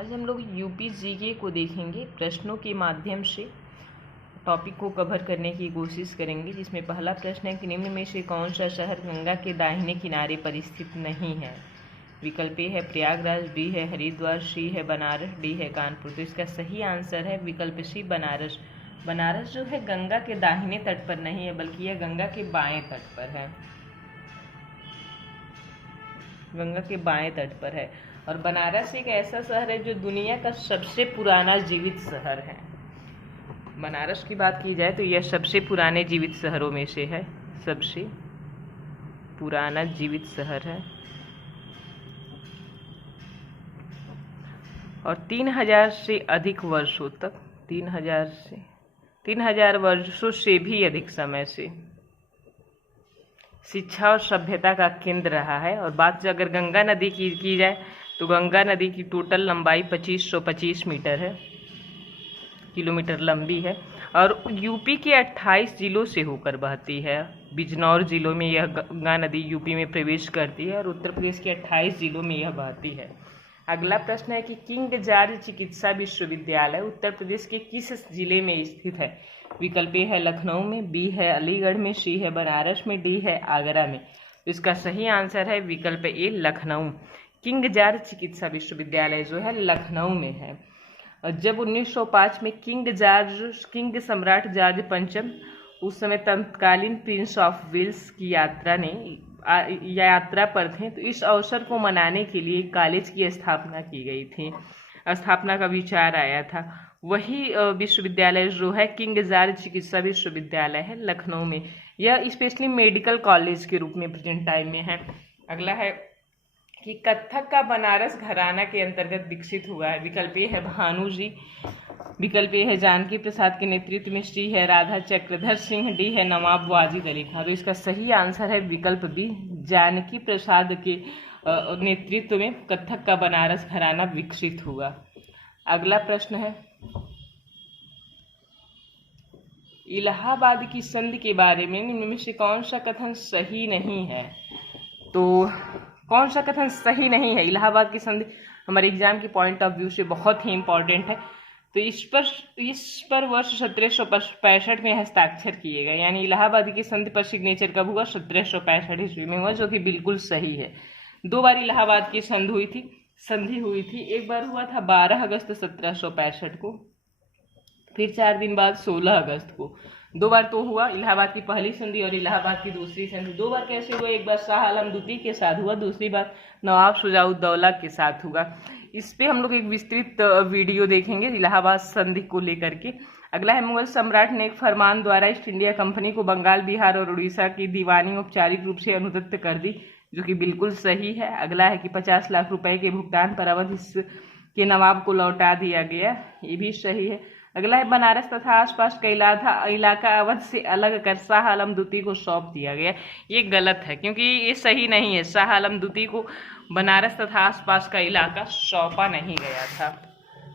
आज हम लोग यूपी जीके को देखेंगे। प्रश्नों के माध्यम से टॉपिक को कवर करने की कोशिश करेंगे, जिसमें पहला प्रश्न है कि निम्न में से कौन सा शहर गंगा के दाहिने किनारे पर स्थित नहीं है। विकल्प ए है प्रयागराज, बी है हरिद्वार, सी है बनारस, डी है कानपुर। तो इसका सही आंसर है विकल्प सी बनारस। बनारस जो है गंगा के दाहिने तट पर नहीं है, बल्कि यह गंगा के बाएं तट पर है। गंगा के बाएं तट पर है। और बनारस एक ऐसा शहर है जो दुनिया का सबसे पुराना जीवित शहर है। बनारस की बात की जाए तो यह सबसे पुराने जीवित शहरों में से है, सबसे पुराना जीवित शहर है। और 3000 से अधिक वर्षों तक 3000 वर्षों से भी अधिक समय से शिक्षा और सभ्यता का केंद्र रहा है। और बात अगर गंगा नदी की जाए तो गंगा नदी की टोटल लंबाई 2525 मीटर है, किलोमीटर लंबी है। और यूपी के 28 जिलों से होकर बहती है। बिजनौर जिलों में यह गंगा नदी यूपी में प्रवेश करती है और उत्तर प्रदेश के 28 जिलों में यह बहती है। अगला प्रश्न है कि किंग जॉर्ज चिकित्सा विश्वविद्यालय उत्तर प्रदेश के किस जिले में स्थित है। विकल्प ए है लखनऊ में, बी है अलीगढ़ में, सी है बनारस में, डी है आगरा में। तो इसका सही आंसर है विकल्प ए लखनऊ। किंग जॉर्ज चिकित्सा विश्वविद्यालय जो है लखनऊ में है। और जब 1905 में किंग सम्राट जॉर्ज पंचम उस समय तत्कालीन प्रिंस ऑफ वेल्स की यात्रा पर थे, तो इस अवसर को मनाने के लिए कॉलेज की स्थापना की गई थी। स्थापना का विचार आया था। वही विश्वविद्यालय जो है किंग जॉर्ज चिकित्सा विश्वविद्यालय है लखनऊ में। यह स्पेशली मेडिकल कॉलेज के रूप में प्रेजेंट टाइम में है। अगला है कि कथक का बनारस घराना के अंतर्गत विकसित हुआ है। विकल्प ए है भानु जी, विकल्प ए है जानकी प्रसाद के नेतृत्व में, सी है राधा चक्रधर सिंह, डी है नवाब वाजिद अली खान। तो इसका सही आंसर है विकल्प बी, जानकी प्रसाद के नेतृत्व में कथक का बनारस घराना विकसित हुआ। अगला प्रश्न है इलाहाबाद की संधि के बारे में निम्न में से कौन सा कथन सही नहीं है। तो कौन सा कथन सही नहीं है? इलाहाबाद की संधि हमारे एग्जाम की पॉइंट ऑफ व्यू से बहुत ही इंपॉर्टेंट है। तो इस पर वर्ष 1765 में हस्ताक्षर किए गए, यानी इलाहाबाद की संधि पर सिग्नेचर कब हुआ? 1765 ईस्वी में हुआ, जो कि बिल्कुल सही है। 2 बार इलाहाबाद की संधि हुई थी। एक बार हुआ था 12 अगस्त 1765 को, फिर 4 दिन बाद 16 अगस्त को। 2 बार तो हुआ इलाहाबाद की पहली संधि और इलाहाबाद की दूसरी संधि। 2 बार कैसे हुआ? एक बार शाह आलम द्वितीय के साथ हुआ, दूसरी बार नवाब शुजाउद्दौला के साथ हुआ। इस पे हम लोग एक विस्तृत वीडियो देखेंगे इलाहाबाद संधि को लेकर के। अगला है मुगल सम्राट ने एक फरमान द्वारा ईस्ट इंडिया कंपनी को बंगाल, बिहार और उड़ीसा की दीवानी औपचारिक रूप से अनुदत्त कर दी, जो कि बिल्कुल सही है। अगला है कि 50 लाख रुपए के भुगतान पर अवध के नवाब को लौटा दिया गया, ये भी सही है। अगला है बनारस तथा आसपास का इलाका अवध से अलग कर शाह आलम द्वितीय को सौंप दिया गया। ये गलत है, क्योंकि ये सही नहीं है। शाह आलम द्वितीय को बनारस तथा आसपास का इलाका सौंपा नहीं गया था।